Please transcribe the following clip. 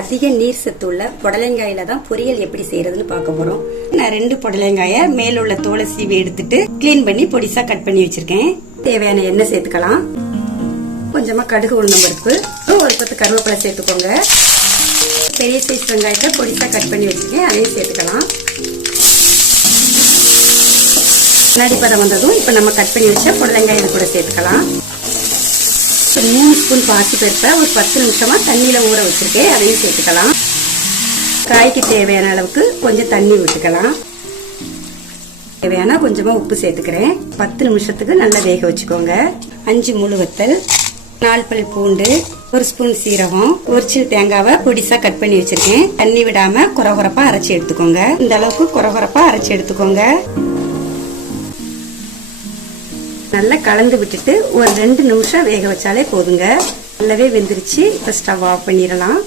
அதிக நீர் சத்து உள்ள புடலங்காயில தான் பொரியல் எப்படி செய்யறதுன்னு பார்க்க போறோம். நான் 2 புடலங்காய மேல உள்ள தோலை சீவி எடுத்துட்டு கிளீன் பண்ணி பொடிசா கட் பண்ணி வச்சிருக்கேன். தேவையான எண்ணெய் சேர்த்துக்கலாம். கொஞ்சமா கடுகு உளுந்தம் பருப்பு, ஒரு கொத்து கருவேப்பிலை சேர்த்துக்கோங்க. பெரிய சைஸ் வெங்காயத்தை பொடிசா கட் பண்ணி வச்சிருக்கேன், அதையும் சேர்த்துக்கலாம். நடிப்பதம் வந்ததும் இப்ப நம்ம கட் பண்ணி வச்ச புடலங்காய் கூட சேர்த்துக்கலாம். 3 ஸ்பூன் பாசி பருப்பை ஒரு 10 நிமிஷமா தண்ணியில ஊற வச்சிருக்கேன், அதையும் சேர்த்துக்கலாம். காய்க்கு தேவையான அளவுக்கு கொஞ்சம் தண்ணி விட்டுக்கலாம். தேவையான கொஞ்சமா உப்பு சேர்த்துக்கிறேன். 10 நிமிஷத்துக்கு நல்லா வேக வச்சுக்கோங்க. 5 முழு வத்தல், 4 பல் பூண்டு, 1 ஸ்பூன் சீரகம், ஒரு சின்ன தேங்காவை பொடிசா கட் பண்ணி வச்சிருக்கேன். தண்ணி விடாம குறகுறப்பா அரைச்சி எடுத்துக்கோங்க. இந்த அளவுக்கு குறகுறப்பா அரைச்சி எடுத்துக்கோங்க. நல்லா கலந்து விட்டுட்டு ஒரு 2 நிமிஷம் வேக வச்சாலே போதுங்க. நல்லாவே வெந்துருச்சு. இப்ப ஸ்டவ் ஆஃப் பண்ணிடலாம்.